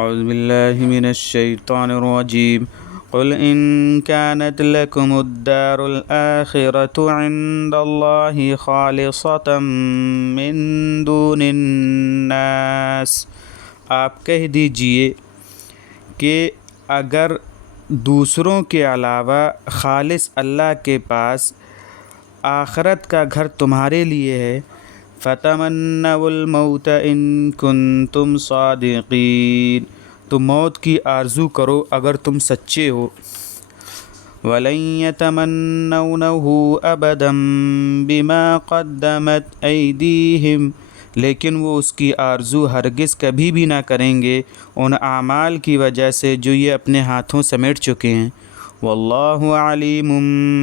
اعوذ باللہ من الشیطان الرجیم قل ان كانت لكم الدار الآخرة عند الله خالصة من دون الناس، آپ کہہ دیجئے کہ اگر دوسروں کے علاوہ خالص اللہ کے پاس آخرت کا گھر تمہارے لیے ہے، فَتَمَنَّوُا الْمَوْتَ إِن كُنتُمْ صَادِقِينَ، تو موت کی آرزو کرو اگر تم سچے ہو۔ وَلَن يَتَمَنَّوْنَهُ أَبَدًا بِمَا قَدَّمَتْ أَيْدِيهِمْ، لیکن وہ اس کی آرزو ہرگز کبھی بھی نہ کریں گے ان اعمال کی وجہ سے جو یہ اپنے ہاتھوں سمیٹ چکے ہیں۔ وَاللَّهُ عَلِيمٌ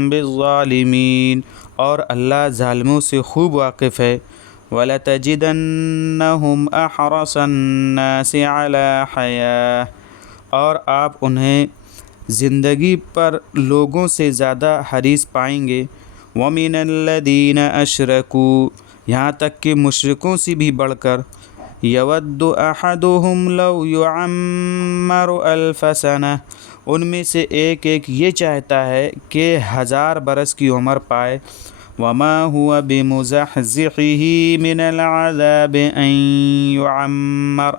بِالظَّالِمِينَ، اور اللہ ظالموں سے خوب واقف ہے۔ وَلَتَجِدَنَّهُمْ أَحْرَصَ النَّاسِ عَلَى حَيَاةٍ، اور آپ انہیں زندگی پر لوگوں سے زیادہ حریص پائیں گے۔ وَمِنَ الَّذِينَ أَشْرَكُوا، یہاں تک کہ مشرکوں سے بھی بڑھ کر، يَوَدُّ أَحَدُهُمْ لَوْ يُعَمَّرُ أَلْفَ سَنَةٍ، ان میں سے ایک یہ چاہتا ہے کہ 1000 برس کی عمر پائے۔ وَمَا هُوَ بِمُزَحْزِحِهِ مِنَ الْعَذَابِ أَن يُعَمَّرَ،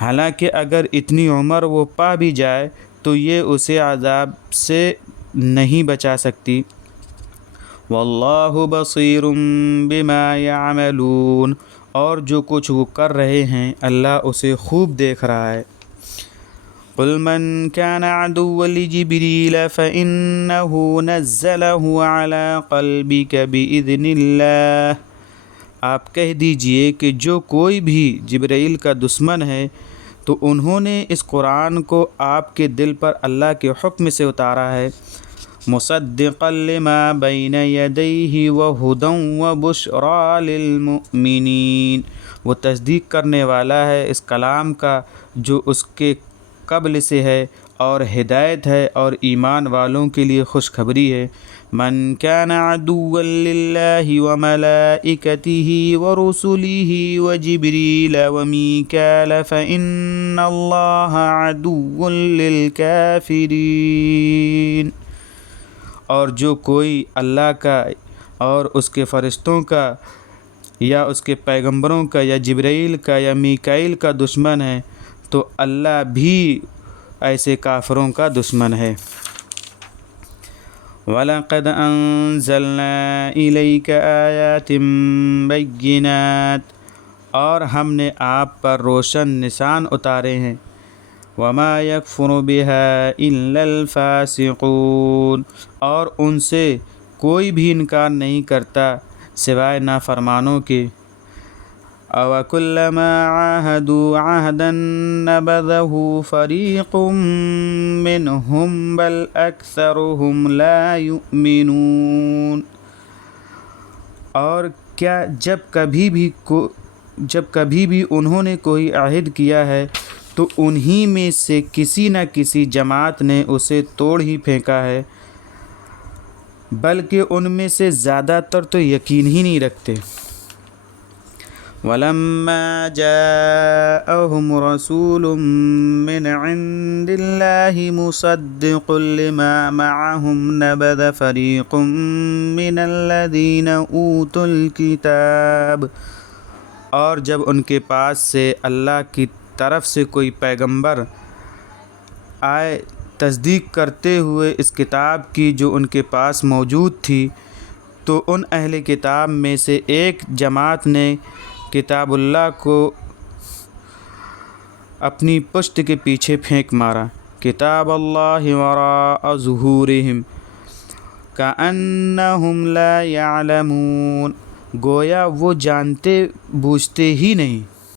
حالانکہ اگر اتنی عمر وہ پا بھی جائے تو یہ اسے عذاب سے نہیں بچا سکتی۔ وَاللَّهُ بَصِيرٌ بِمَا يَعْمَلُونَ، اور جو کچھ وہ کر رہے ہیں اللہ اسے خوب دیکھ رہا ہے۔ قُلْ مَنْ كَانَ عَدُوًّا لِجِبْرِيلَ فَإِنَّهُ نَزَّلَهُ عَلَى قَلْبِكَ بِإِذْنِ اللَّهِ، آپ کہہ دیجئے کہ جو کوئی بھی جبرائیل کا دشمن ہے تو انہوں نے اس قرآن کو آپ کے دل پر اللہ کے حکم سے اتارا ہے۔ مُصَدِّقًا لِمَا بَيْنَ يَدَيْهِ وَهُدًى وَبُشْرَى لِلْمُؤْمِنِينَ، وہ تصدیق کرنے والا ہے اس کلام کا جو اس کے قبل سے ہے، اور ہدایت ہے اور ایمان والوں کے لیے خوشخبری ہے۔ من كان عدوا لله وملائكته ورسله وجبريل وميكال فإن الله عدو للكافرين، اور جو کوئی اللہ کا اور اس کے فرشتوں کا یا اس کے پیغمبروں کا یا جبرائیل کا یا میکائیل کا دشمن ہے تو اللہ بھی ایسے کافروں کا دشمن ہے۔ وَلَقَدْ أَنزَلْنَا إِلَيْكَ آيَاتٍ بَيِّنَاتٍ، اور ہم نے آپ پر روشن نشان اتارے ہیں۔ وَمَا يَكْفُرُ بِهَا إِلَّا الْفَاسِقُونَ، اور ان سے کوئی بھی انکار نہیں کرتا سوائے نافرمانوں کے۔ أَوَكُلَّمَا عَاهَدُوا عَهْدًا نَبَذَهُ فَرِيقٌ مِّنْهُمْ بَلْ أَكْثَرُهُمْ لَا يُؤْمِنُونَ، اور کیا جب کبھی بھی انہوں نے کوئی عہد کیا ہے تو انہی میں سے کسی نہ کسی جماعت نے اسے توڑ ہی پھینکا ہے، بلکہ ان میں سے زیادہ تر تو یقین ہی نہیں رکھتے۔ وَلَمَّا جَاءَهُمْ رَسُولٌ مِّنْ عِندِ اللَّهِ مُصَدِّقٌ لِّمَا مَعَهُمْ نَبَذَ فَرِيقٌ مِّنَ الَّذِينَ أُوتُوا الْكِتَابَ، اور جب ان کے پاس سے اللہ کی طرف سے کوئی پیغمبر آئے تصدیق کرتے ہوئے اس کتاب کی جو ان کے پاس موجود تھی، تو ان اہل کتاب میں سے ایک جماعت نے کتاب اللہ کو اپنی پشت کے پیچھے پھینک مارا۔ کتاب اللہ وراء ظہورہم کأنہم لا یعلمون، گویا وہ جانتے بوجھتے ہی نہیں۔